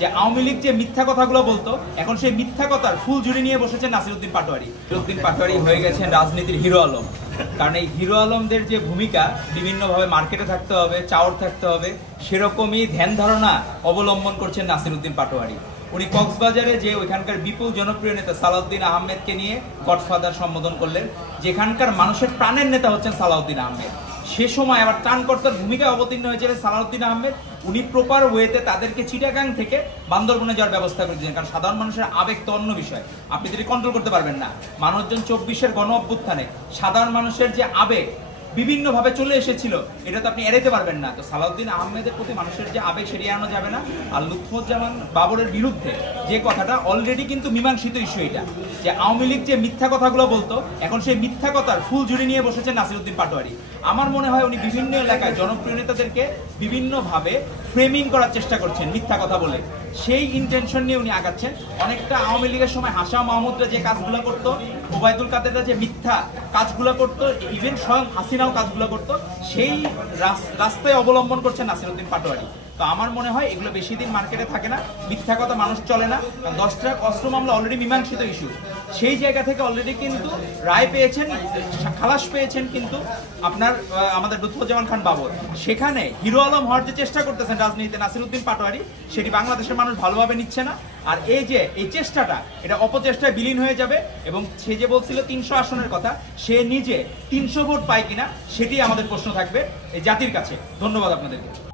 যে আওয়ামী লীগ যে মিথ্যা কথাগুলো বলতো এখন সেই মিথ্যা কথার ফুল জুড়ি নিয়ে বসেছেন নাসিরউদ্দিন পাটোয়ারি। নাসিরউদ্দিন পাটোয়ারি হয়ে গেছেন রাজনীতির হিরো আলম। কারণ এই হিরো আলমদের যে ভূমিকা বিভিন্নভাবে মার্কেটে থাকতে হবে, চাওর থাকতে হবে, সেরকমই ধ্যান ধারণা অবলম্বন করছেন নাসিরউদ্দিন পাটোয়ারি। উনি কক্সবাজারে যে ওইখানকার বিপুল জনপ্রিয় নেতা সালাউদ্দিন আহমেদকে নিয়ে গডফাদার সম্বোধন করলেন, যেখানকার মানুষের প্রাণের নেতা হচ্ছেন সালাউদ্দিন আহমেদ। সে সময় আবার ত্রাণকর্তার ভূমিকায় অবতীর্ণ হয়েছে সালাউদ্দিন আহমেদ। উনি প্রপার ওয়েতে তাদেরকে চিটাগাং থেকে বান্দরবনে যাওয়ার ব্যবস্থা করে দিয়েছেন। কারণ সাধারণ মানুষের আবেগ তো অন্য বিষয়, আপনি যদি কন্ট্রোল করতে পারবেন না। মানুষজন 24-এর গণ অভ্যুত্থানে সাধারণ মানুষের যে আবেগ বিভিন্নভাবে চলে এসেছিল, এটা তো আপনি এড়াতে পারবেন না। তো সালাউদ্দিন আহমেদের প্রতি মানুষের যে আবেগ সেটি এড়ানো যাবে না। আর লুৎফুজ্জামান বাবরের বিরুদ্ধে যে কথাটা অলরেডি কিন্তু মীমাংসিত ইস্যু, এটা যে আওয়ামী লীগ যে মিথ্যা কথাগুলো বলতো এখন সেই মিথ্যা কথার ফুল জুড়ি নিয়ে বসেছেন নাসিরউদ্দিন পাটোয়ারি। আমার মনে হয় উনি বিভিন্ন এলাকায় জনপ্রিয় নেতাদেরকে বিভিন্নভাবে ফ্রেমিং করার চেষ্টা করছেন মিথ্যা কথা বলে। সেই ইন্টেনশন নিয়ে উনি আগাচ্ছেন। অনেকটা আওয়ামী লীগের সময় হাসা মাহমুদরা যে কাজগুলো করতো, ওবায়দুল কাদেররা যে মিথ্যা কাজগুলো করতো, ইভেন স্বয়ং হাসিনাও কাজগুলো করতো, সেই রাস্তায় অবলম্বন করছেন নাসিরউদ্দিন পাটোয়ারি। তো আমার মনে হয় এগুলো বেশি দিন মার্কেটে থাকে না, মিথ্যা কথা মানুষ চলে না। 10 ট্রাক অস্ত্র মামলা অলরেডি মীমাংসিত ইস্যু, সেই জায়গা থেকে অলরেডি কিন্তু রায় পেয়েছেন, খালাস পেয়েছেন কিন্তু আপনার আমাদের লুৎফুজ্জামান খান বাবর। সেখানে হিরো আলম হওয়ার যে চেষ্টা করতেছেন রাজনীতিতে নাসিরউদ্দিন পাটোয়ারি, সেটি বাংলাদেশের মানুষ ভালোভাবে নিচ্ছে না। আর এই চেষ্টাটা এটা অপচেষ্টায় বিলীন হয়ে যাবে। এবং সে যে বলছিল 300 আসনের কথা, সে নিজে 300 ভোট পায় কিনা সেটি আমাদের প্রশ্ন থাকবে এই জাতির কাছে। ধন্যবাদ আপনাদেরকে।